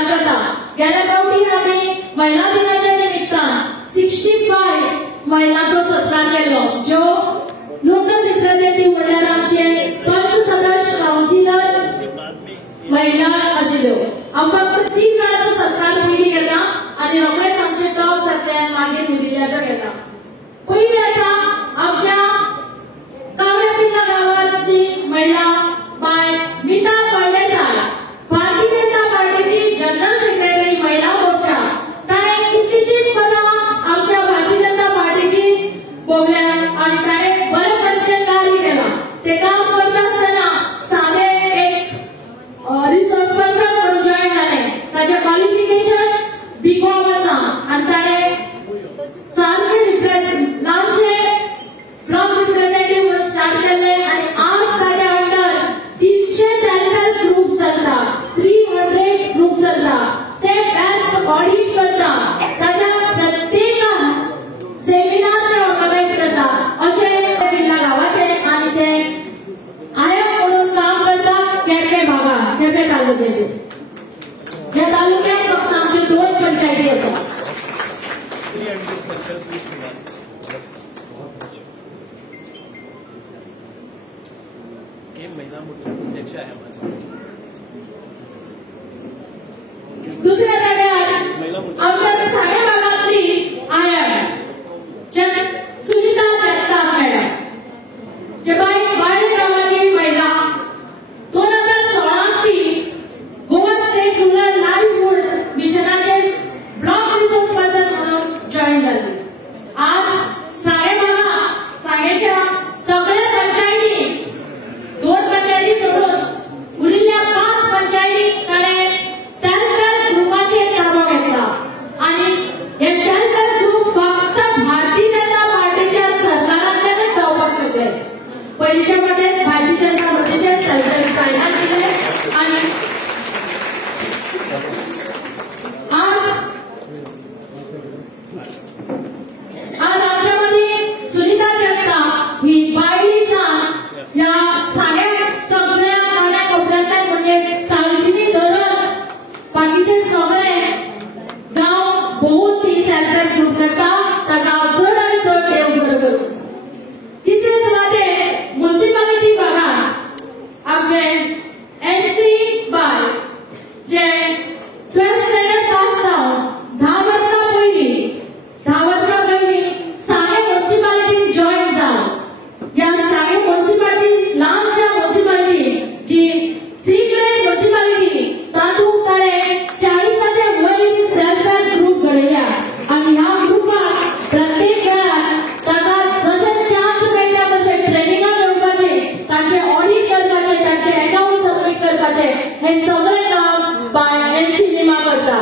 सत्कार करता. गेल्या फावटी आम्ही महिला दिनाच्या निमित्तान 65 महिलांचो सत्कार केलो, ज्यो लोकल रिप्रेझेंटेटिव्ह म्हणल्यार आमचे 5 सदस्य काउन्सिलर महिला आशिल्ल्यो. हांव फक्त 30 जाणांचो सत्कार पयलीं घेता आनी रोखडेच आमचे टॉप जातले मागीर उरिल्ल्याचो घेता. पयली आसा आमच्या कावळेपिल्ला गांवाची महिला बाय मीता फळदेसाय, भारतीय जनता पार्टीची जनरल सेक्रेटरी महिला मोर्चा. ताणें कितलीशीच पदां आमच्या भारतीय जनता पार्टीची भोगल्या आनी ताणें बरें प्रश्न कार्य केलां. ते काम करता आसतना सादे एक रिसोर्स पर्सन म्हणून जॉइन जालें. ताचें क्वॉलिफिकेशन B.Com आसा आनी ताणें सारकें ल्हानशे ब्लॉक रिप्रेझेंटेटिव्ह म्हणून स्टार्ट केलें आनी आज ताच्या अंडर 300 सेल्फ हेल्प ग्रुप चलता, 300 ग्रुप चलता. ते बेस्ट ऑडिट करता, ताच्या प्रत्येकान सेमिनार ते ऑर्गनायज करता. अशें पिल्ला गांवाचे आनी ते आयक म्हणून काम करता केपें भागात, केपें तालुक्याचे. ह्या तालुक्यात फक्त आमचे 2 पंचायती आसा. दुसऱ्या जाग्यार आमच्या साडे भागातली आयक सुनीता जगताप मॅडम, जे बाय गांवांतली महिला 2016 ती गोवा स्टेट रुरल लायव्हलीहूड मिशनाचे ब्लॉक रिसोर्स पर्सन म्हणून जॉइन जाली. आज साडेच्या सगळ्या पंचायती 2 पंचायती सोडून उरिल्ल्या 5 पंचायती ताणें सेल्फ हेल्प ग्रुपाचेर ताबो घेतला. आनी हे सेल्फ हेल्प ग्रुप फक्त भारतीय जनता पार्टीच्या सरकारांतल्यानच जावपाक शकले. पयलींच्या फावटी भारतीय जनता पार्टीचे सेल्फ हेल्प सायना आशिल्ले आनी आज आमच्या मदीं सुनीता जगताप ही बायलीसान ह्या सगळ्या वाड्या कोपऱ्यांतल्यान म्हणजे सावजिनी धरून बाकीचे सगळे गांव भोंवून ती सेल्फ हेल्प ग्रुप करता. ताका चड आनी चड देव बरो करूं. तिसरे सुवातेर म्युनिसिपालिटी भागात आमचे NC by J 12th standard पास जावन 10 वर्सां पयलीं सागे म्युनिसिपालिटीन जॉइन जावन ह्या सागे म्युनिसिपालिटी ल्हानशा म्युनिसिपालिटी जी सिक्रेट म्युनिसिपालिटी तातूंत ताणें 40च्या वयर सेल्फ हेल्प ग्रुप घडयल्या. आनी ह्या ग्रुपाक प्रत्येक वेळार ताका जशें चान्स मेळटा तशें ट्रेनिंगां घेवपाचे, तांचे ऑडिट करपाचे, तांचे अकाउंट सबमीट करपाचे, हे सगळें काम बाय NC निमा करता.